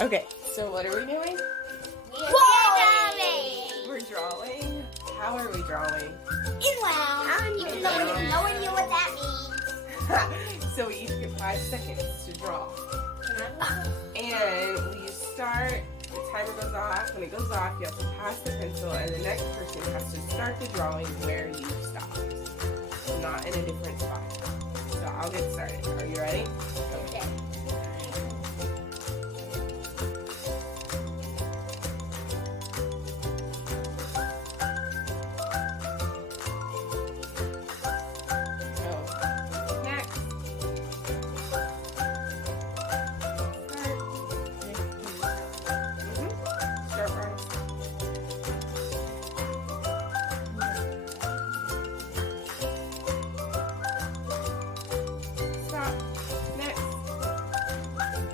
Okay, so what are we doing? We're We're drawing. How are we drawing? inbound. Even though we have no idea what that means. So we each get 5 seconds to draw. And we start, the timer goes off. When it goes off, you have to pass the pencil, and the next person has to start the drawing where you stopped. Not in a different spot. So I'll get started. Are you ready? Okay. Oh. Next. Start, Brian. Stop. Next.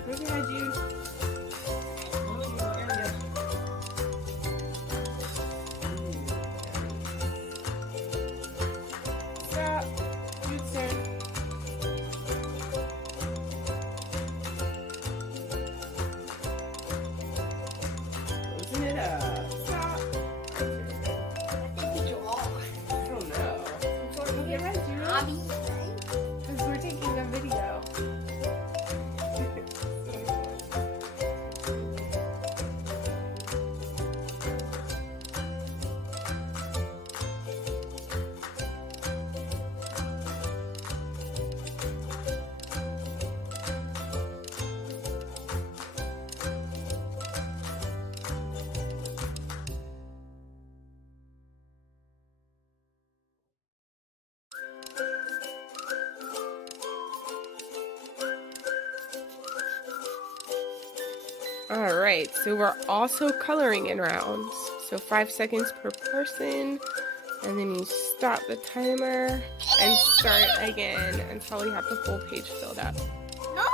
Move your head, Jude. Stop. Jude's turn. Loosen it up. Stop. I think we draw. I don't know. Move your head, Jude. Hobby. Because we're taking a video. All right, so we're also coloring in rounds. So 5 seconds per person, and then you stop the timer and start again until we have the whole page filled up. No.